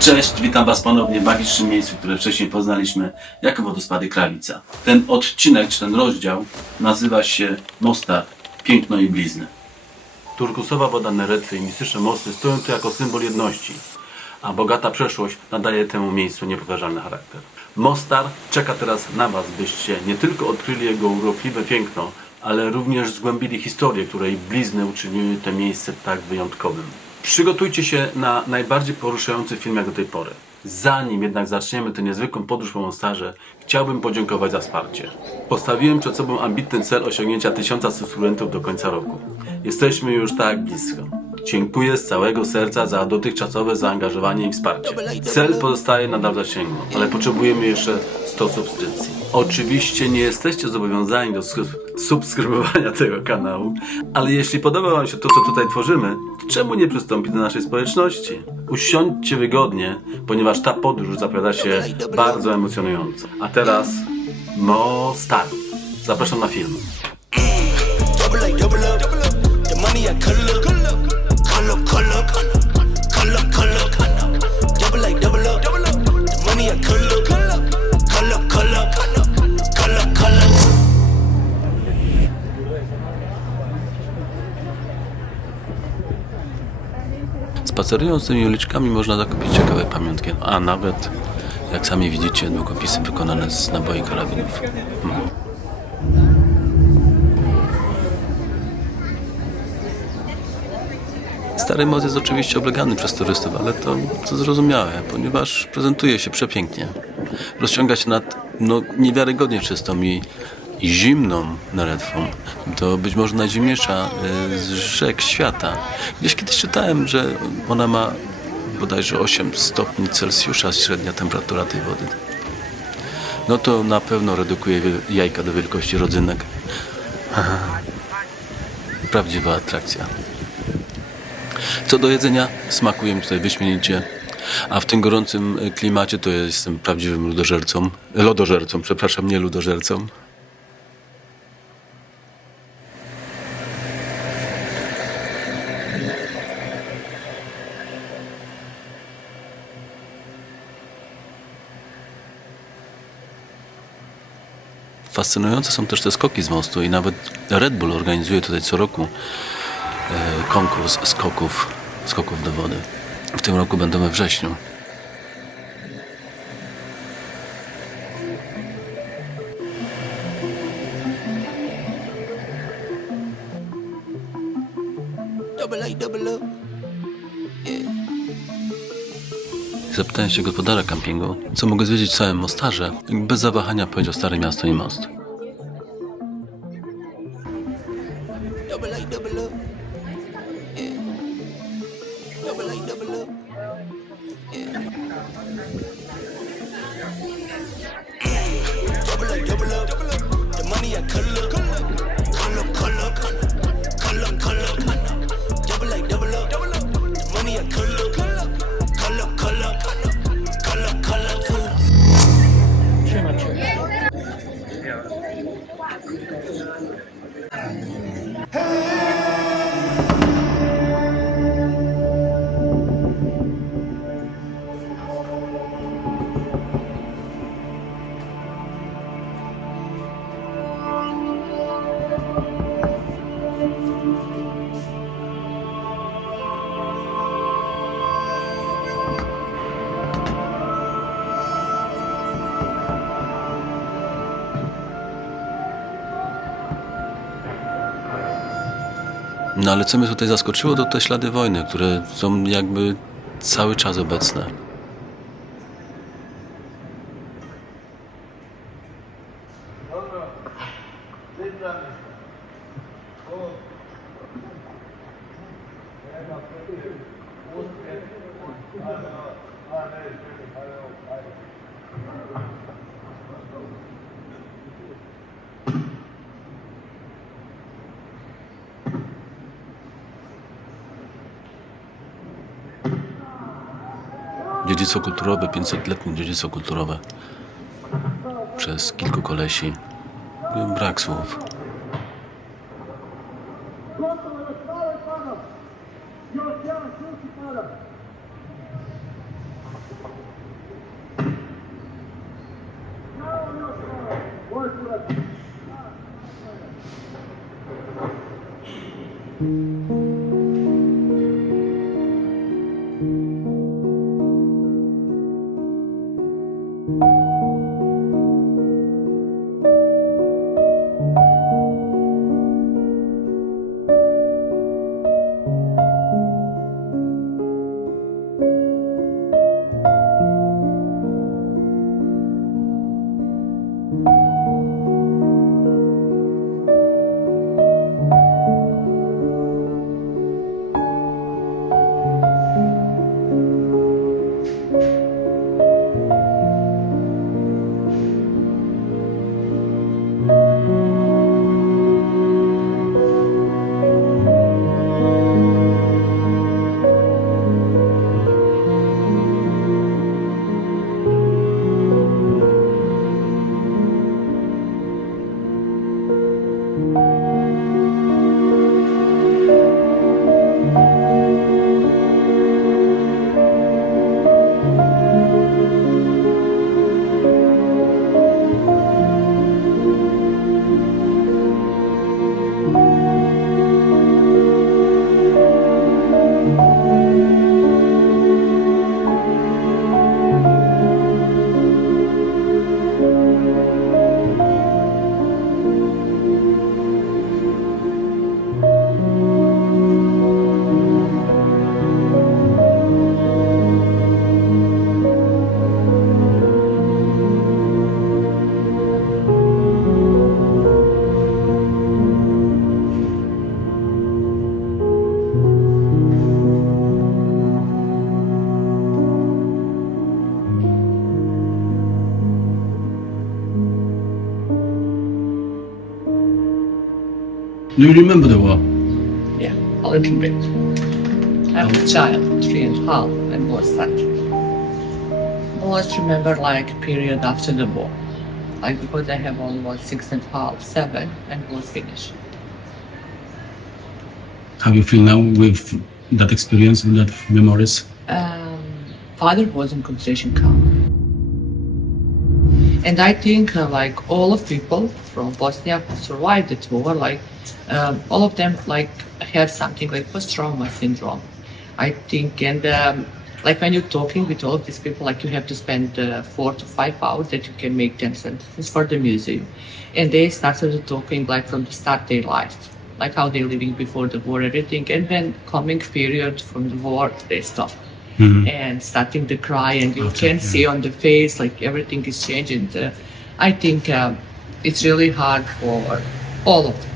Cześć, witam Was ponownie w magicznym miejscu, które wcześniej poznaliśmy jako Wodospady Krawica. Ten odcinek, czy ten rozdział nazywa się Mostar, Piękno i Blizny. Turkusowa woda Neretwy i mistyczne mosty stoją tu jako symbol jedności, a bogata przeszłość nadaje temu miejscu niepowtarzalny charakter. Mostar czeka teraz na Was, byście nie tylko odkryli jego urokliwe piękno, ale również zgłębili historię, której blizny uczyniły to miejsce tak wyjątkowym. Przygotujcie się na najbardziej poruszający film jak do tej pory. Zanim jednak zaczniemy tę niezwykłą podróż po Mostarze, chciałbym podziękować za wsparcie. Postawiłem przed sobą ambitny cel osiągnięcia 1000 subskrybentów do końca roku. Jesteśmy już tak blisko. Dziękuję z całego serca za dotychczasowe zaangażowanie i wsparcie. Cel pozostaje nadal w zasięgu, ale potrzebujemy jeszcze 100 subskrypcji. Oczywiście nie jesteście zobowiązani do subskrybowania tego kanału, ale jeśli podoba Wam się to, co tutaj tworzymy, to czemu nie przystąpić do naszej społeczności? Usiądźcie wygodnie, ponieważ ta podróż zapowiada się bardzo emocjonująco. A teraz Mostar. Zapraszam na film. Spacerując tymi uliczkami można zakupić ciekawe pamiątki, a nawet, jak sami widzicie, długopisy wykonane z naboi karabinów. Stary most jest oczywiście oblegany przez turystów, ale to zrozumiałe, ponieważ prezentuje się przepięknie. Rozciąga się nad niewiarygodnie czystą i zimną Neretwą. To być może najzimniejsza z rzek świata. Gdzieś kiedyś czytałem, że ona ma bodajże 8 stopni Celsjusza średnia temperatura tej wody. No to na pewno redukuje jajka do wielkości rodzynek. Prawdziwa atrakcja. Co do jedzenia, smakuje mi tutaj wyśmienicie, a w tym gorącym klimacie to jestem prawdziwym lodożercą, przepraszam, nie ludożercą. Fascynujące są też te skoki z mostu i nawet Red Bull organizuje tutaj co roku konkurs skoków do wody. W tym roku będą we wrześniu. Zapytałem się gospodarza kampingu, co mogę zwiedzić w całym Mostarze. Bez zawahania powiedział Stare Miasto i most. No ale co mnie tutaj zaskoczyło, to te ślady wojny, które są jakby cały czas obecne. Dziedzictwo kulturowe, 500-letnie dziedzictwo kulturowe. Przez kilku kolesi. Brak słów. Do you remember the war? Yeah, a little bit. I was a child, 3.5, and was that. I always remember like period after the war. Like because I have almost 6.5, 7, and was finished. How you feel now with that experience, with that memories? Father was in concentration camp. And I think like all of people from Bosnia who survived the war, like all of them like have something like post-trauma syndrome. I think, and like when you're talking with all of these people, like you have to spend 4 to 5 hours that you can make them sentences for the museum. And they started talking like from the start their life, like how they're living before the war, everything. And then coming period from the war, they stop. And starting to cry, and you can see on the face like everything is changing. I think it's really hard for all of them.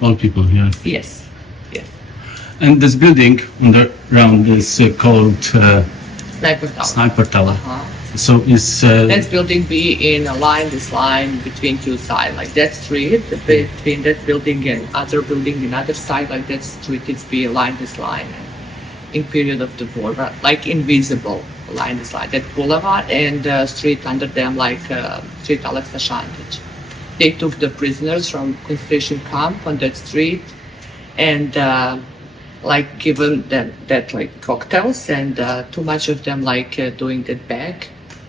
All people, yeah. Yes, yes. And this building underground is called Sniper Tower. Sniper Tower. Uh-huh. So is That building be in a line, this line between two sides, like that street between that building and other building in other side, like that street is be a line, this line. In period of the war, but like invisible line is like that boulevard and street under them like street Aleksa Šantić. They took the prisoners from concentration camp on that street and like given them that like cocktails and too much of them like doing that bag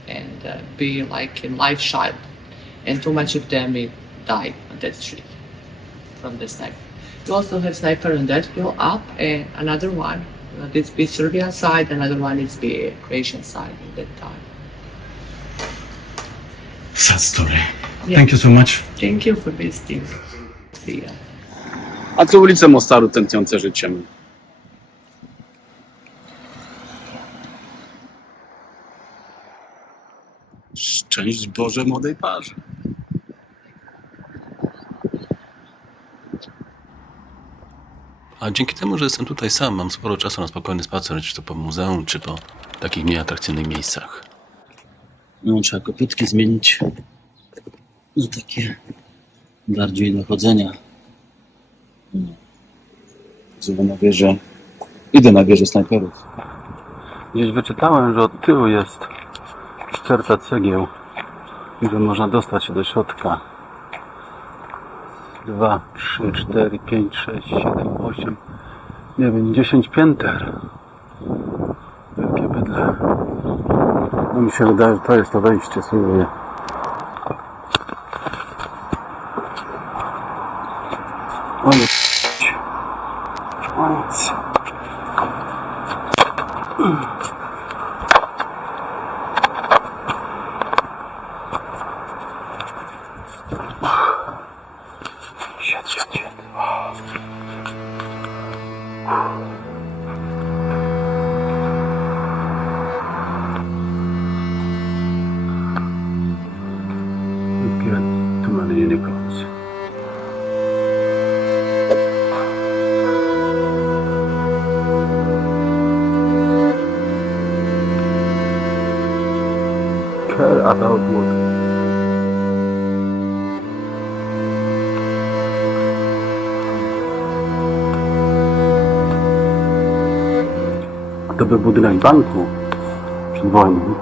and be like in life child and too much of them died on that street from the sniper. You also have sniper on that hill up and another one. This be Serbian side, another one is the Croatian side at that time. sad story. Yeah. Thank you so much. Thank you for visiting. See ya. A to ulice Mostaru tętniące życiem. Szczęść Boże młodej parze. A dzięki temu, że jestem tutaj sam, mam sporo czasu na spokojny spacer, czy to po muzeum, czy po takich mniej atrakcyjnych miejscach. No, trzeba kopytki zmienić na takie bardziej do chodzenia. Znowu na wieżę. Idę na wieżę snajperów. Gdzieś wyczytałem, że od tyłu jest sterta cegieł i że można dostać się do środka. 2, 3, 4, 5, 6, 7, 8, nie wiem, 10 pięter. Wielkie bydle. No mi się wydaje, że to jest to wejście, spróbuję. Oj, nic. Siedź. Get too many unicorns. Care about wood. To był budynek banku przed wojną.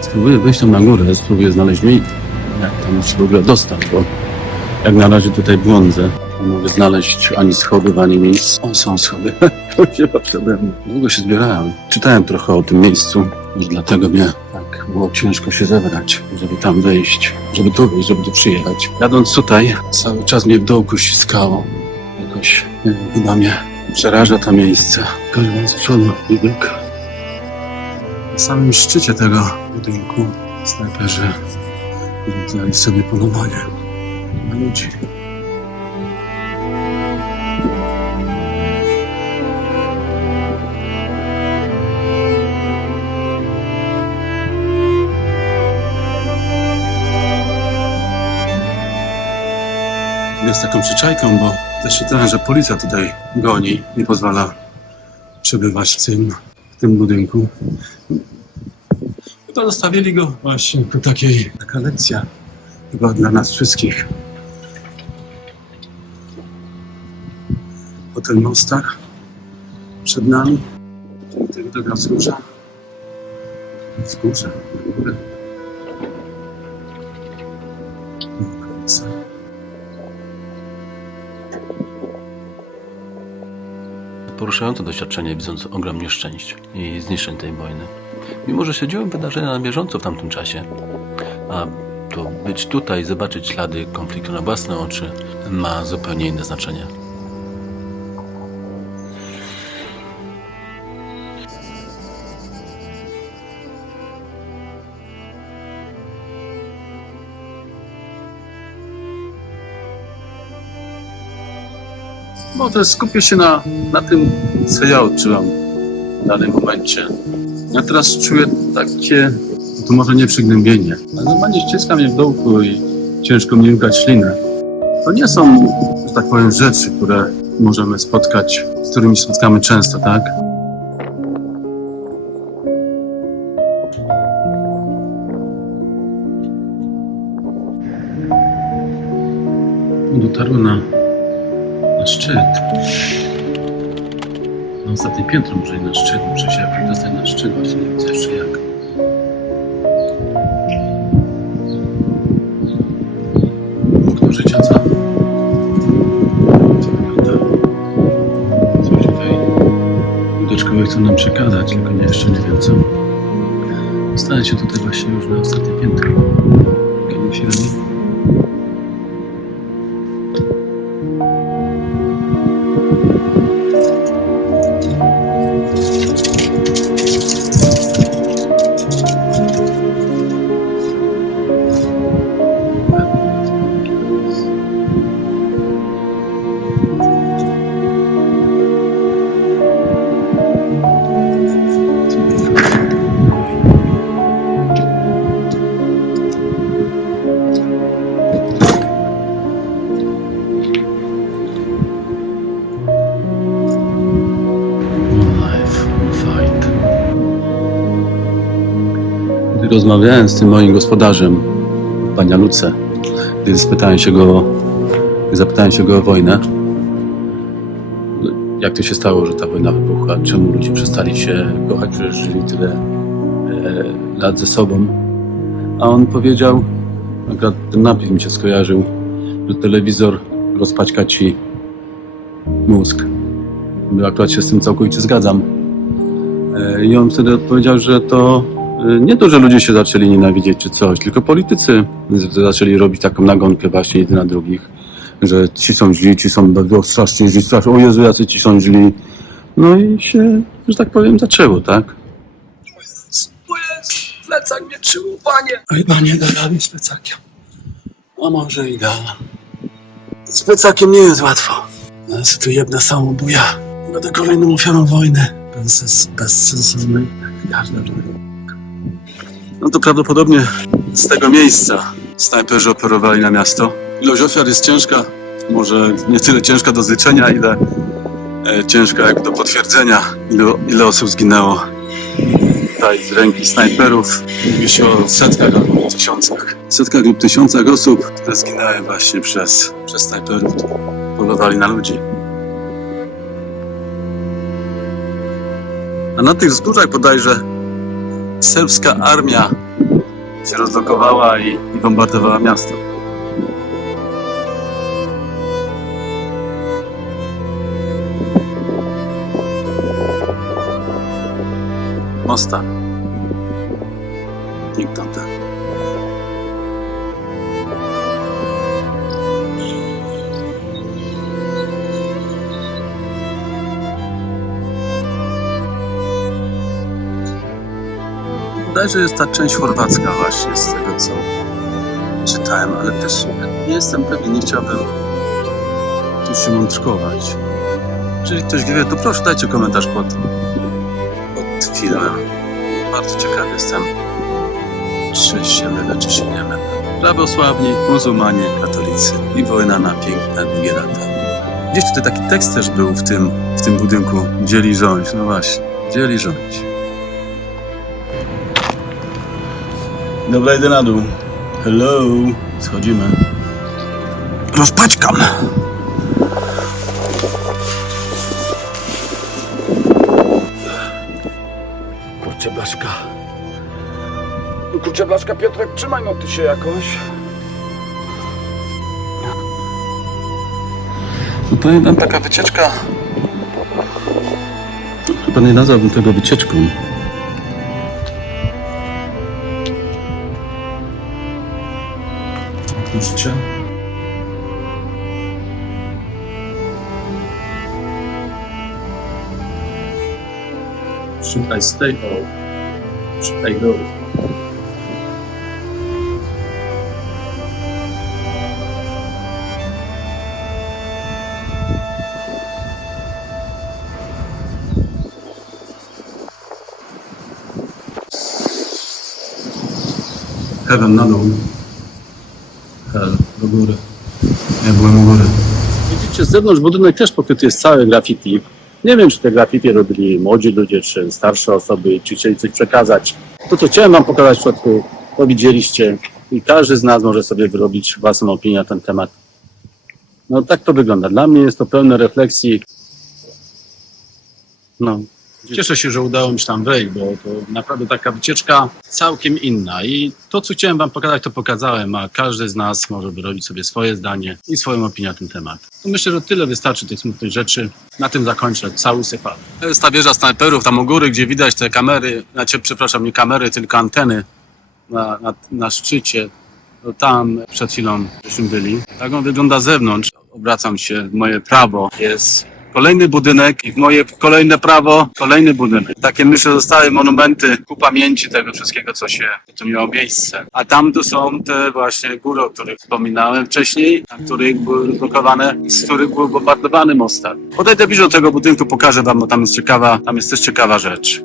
Spróbuję wejść tam na górę, spróbuję znaleźć tam się w ogóle dostać, bo jak na razie tutaj błądzę. Nie mogę znaleźć ani schodów, ani miejsc. O, są schody. To się przede mną. Długo się zbierałem. Czytałem trochę o tym miejscu. Może dlatego mnie tak było ciężko się zebrać, żeby tam wejść, żeby tu wyjść, żeby tu przyjechać. Jadąc tutaj, cały czas mnie w dołku ściskało. Jakoś, nie wiem, chyba mnie przeraża to miejsce. Każdy z przodu widok. Na samym szczycie tego budynku snajperzy zrobili sobie polowanie na ludzi. Jest taką przyczajką, bo też czytałem, że policja tutaj goni, nie pozwala przebywać w tym budynku. To zostawili go właśnie ku taka lekcja chyba dla nas wszystkich. Hotel Mostar przed nami. Tego droga wzgórza. Wzgórze. Poruszające doświadczenie, widząc ogrom nieszczęść i zniszczeń tej wojny. Mimo że śledziłem wydarzenia na bieżąco w tamtym czasie, a to być tutaj, zobaczyć ślady konfliktu na własne oczy ma zupełnie inne znaczenie. No to skupię się na tym, co ja odczuwam w danym momencie. Ja teraz czuję takie, to może nie przygnębienie, ale normalnie ściska mnie w dołku i ciężko mi ugać ślinę. To nie są, że tak powiem, rzeczy, które możemy spotkać, z którymi spotkamy często, tak? Dotarło na szczyt. Na ostatnie piętro, może i na szczyt. Muszę się jakoś dostać na szczyt, właśnie nie widzę jeszcze jak. Okno życia, co? Co wygląda? Coś tutaj łódeczkowe chcą nam przekazać, tylko jeszcze nie wiem co. Dostanę się tutaj właśnie już na ostatnie piętro. Kiedy się robi? Rozmawiałem z tym moim gospodarzem w Banja-Luce, gdy zapytałem się go o wojnę. Jak to się stało, że ta wojna wybuchła? Czemu ludzie przestali się kochać, przecież żyli tyle lat ze sobą? A on powiedział, akurat ten napis mi się skojarzył, że telewizor rozpaćka ci mózg. Akurat się z tym całkowicie zgadzam. I on wtedy odpowiedział, że to nie to, że ludzie się zaczęli nienawidzieć czy coś, tylko politycy zaczęli robić taką nagonkę właśnie jedni na drugich, że ci są źli, ci są strasznie źli, strasznie, o Jezu, jacy ci są źli. No i się, że tak powiem, zaczęło, tak? O Jezu, plecak mnie trzył, Panie! Chyba nie da rady z plecakiem. A może i da. Z plecakiem nie jest łatwo. Ale tu jebnę samą buja. Będę kolejną ofiarą wojny. Bezsensownej. Każda wojna. No to prawdopodobnie z tego miejsca snajperzy operowali na miasto. Ilość ofiar jest ciężka, może nie tyle ciężka do zliczenia, ile ciężka jak do potwierdzenia, ile osób zginęło tutaj z ręki snajperów. Mówi się o setkach albo tysiącach. Setkach lub tysiącach osób, które zginęły właśnie przez snajperów, którzy polowali na ludzi. A na tych wzgórzach bodajże serbska armia się rozlokowała i bombardowała miasto. Mostar. Nikt tam tak. Bodajże jest ta część chorwacka właśnie z tego, co czytałem, ale też nie jestem pewien, nie chciałbym tu się mądrkować. Jeżeli ktoś wie, to proszę dajcie komentarz pod filmem. Bardzo ciekawy jestem, czy się mylę, czy się nie mylę. Prawosławni, muzułmanie, katolicy i wojna na piękne, długie lata. Gdzieś tutaj taki tekst też był w tym budynku. Dziel i rządź, no właśnie, dziel i rządź. Dobra, idę na dół. Hello, schodzimy. Rozpaćkam! Kurczę blaszka. Kurczę blaszka, Piotrek, trzymaj no ty się jakoś. No powiem wam, taka wycieczka... Chyba nie nazwałbym tego wycieczką. Życia. Should I stay or should I go? Heaven na dół. Hell, do góry. Ja byłem u góry. Widzicie, z zewnątrz budynek też pokryty jest całe graffiti. Nie wiem, czy te graffiti robili młodzi ludzie, czy starsze osoby, czy chcieli coś przekazać. To, co chciałem wam pokazać w środku, to widzieliście. I każdy z nas może sobie wyrobić własną opinię na ten temat. No tak to wygląda. Dla mnie jest to pełne refleksji. No. Cieszę się, że udało mi się tam wejść, bo to naprawdę taka wycieczka całkiem inna. I to, co chciałem wam pokazać, to pokazałem, a każdy z nas może wyrobić sobie swoje zdanie i swoją opinię na ten temat. Myślę, że tyle wystarczy tych smutnych rzeczy. Na tym zakończę. Cały sypał. To jest ta wieża snajperów tam u góry, gdzie widać te kamery, przepraszam, nie kamery, tylko anteny na szczycie. To tam przed chwilą żeśmy byli. Tak on wygląda z zewnątrz. Obracam się w moje prawo. Jest kolejny budynek i w moje kolejne prawo kolejny budynek. Takie, myślę, zostały monumenty ku pamięci tego wszystkiego, co miało miejsce. A tam to są te właśnie góry, o których wspominałem wcześniej, na których były blokowane, z których był bombardowany Mostar. Podejdę bliżej do tego budynku, pokażę wam, bo tam jest też ciekawa rzecz.